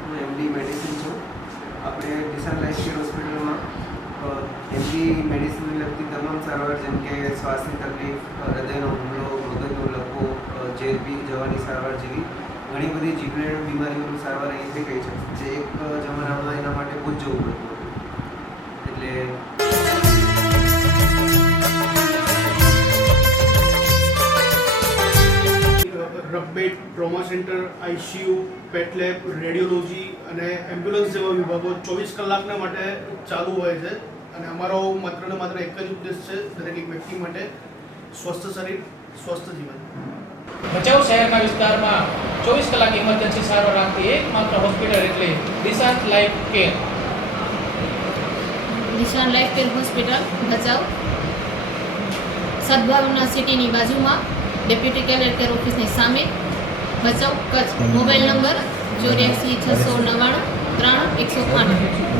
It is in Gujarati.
હું એમડી મેડિસિન છું. આપણે દિશા લાઈફ કેર હોસ્પિટલમાં એમડી મેડિસિનને લગતી તમામ સારવાર જેમ કે શ્વાસની તકલીફ, હૃદયનો હુમલો, મગજનો લકવો, ઝેર પી જવાની સારવાર જેવી ઘણી બધી જીવલેણ બીમારીઓની સારવાર અહીંથી થઈ છે. જે એક જમાનામાં એના માટે ભૂજ જવું પડતું હતું. એટલે રબેટ, ટ્રોમા સેન્ટર, આઈસીયુ, પેટલેબ, રેડિયોલોજી અને એમ્બ્યુલન્સ જેવા વિભાગો 24 કલાકના માટે ચાલુ હોય છે. અને અમારો માત્ર ને માત્ર એક જ ઉદ્દેશ છે, દરેક એક વ્યક્તિ માટે સ્વસ્થ શરીર, સ્વસ્થ જીવન. ભચાઉ શહેરના વિસ્તારમાં 24 કલાક ઇમરજન્સી સારવાર આપતી એકમાત્ર હોસ્પિટલ એટલે દિશા લાઈફ કેર. દિશા લાઈફ કેર હોસ્પિટલ ભચાઉ, સદભાવના સિટીની બાજુમાં, ડેપ્યુટી કલેક્ટર ઓફિસની સામે, ભચાઉ, કચ્છ. Mobile number 84 699 3 105.